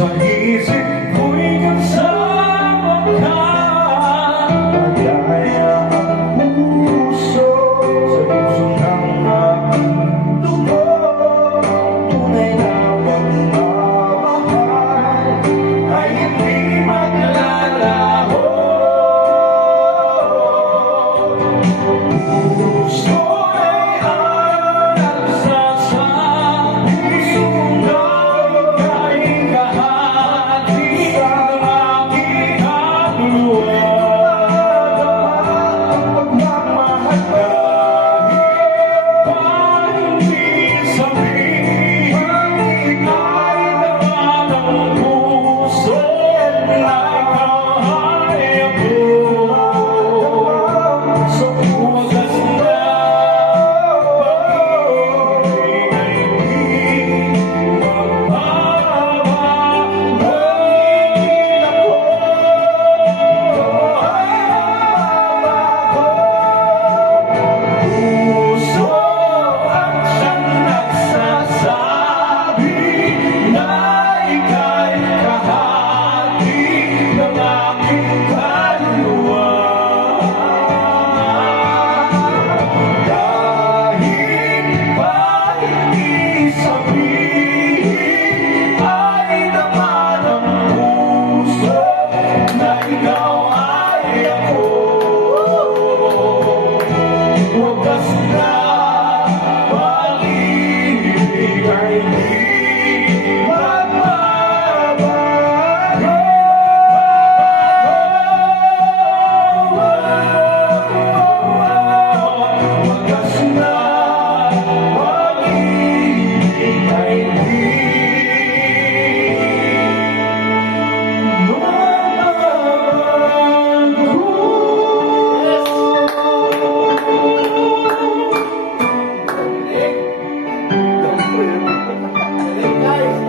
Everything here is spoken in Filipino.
Sa isip ko'y kasama ka. Magaya ang puso sa puso ng aking dugo. Tunay na pagmamahal ay hindi maglalaho. Puso ay ang nagsasabi, sundan kay kahati ang aking kaluluwa. Pagmamahal kahit pa hindi sabihin, ay naman ang puso na ikaw ay ako. So wagas na pag-ibig ay di magbabago. Puso ang siyang nagsasabi na ika'y kahati ng aking kaluluwa. Kahit pa hindi sabihin, ay naman ang puso na ikaw ay ako. Wagas na pag-ibig ay di magbabago. Wagas na pag-ibig ay di Guys,